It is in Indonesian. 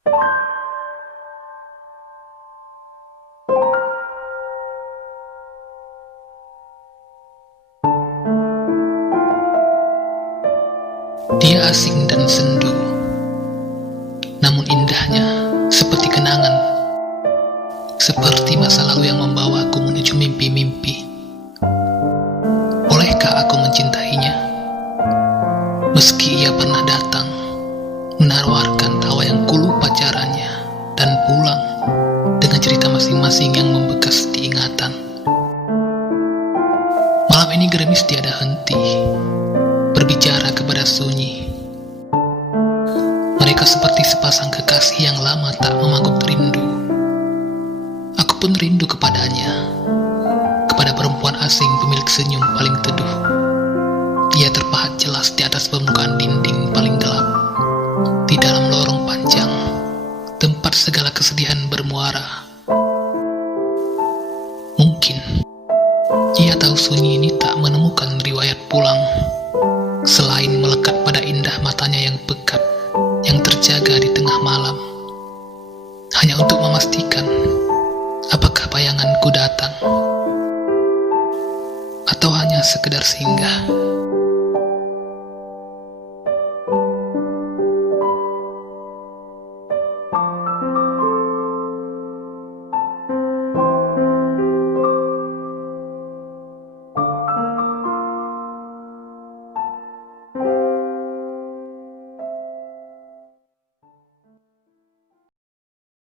Dia asing dan sendu, namun indahnya seperti kenangan, seperti masa lalu yang membawaku menuju mimpi-mimpi. Bolehkah aku mencintainya? Meski ia pernah datang, menawarkan tawa yang kulupa caranya, dan pulang dengan cerita masing-masing yang membekas di ingatan. Malam ini gerimis tiada henti, berbicara kepada sunyi. Mereka seperti sepasang kekasih yang lama tak memangguk rindu. Aku pun rindu kepadanya, kepada perempuan asing pemilik senyum paling teduh. Ia terpahat jelas di atas permukaan dinding paling gelap, di dalam lorong panjang, tempat segala kesedihan bermuara. Mungkin ia tahu sunyi ini tak menemukan riwayat pulang, selain melekat pada indah matanya yang pekat, yang terjaga di tengah malam, hanya untuk memastikan apakah bayanganku datang, atau hanya sekedar singgah.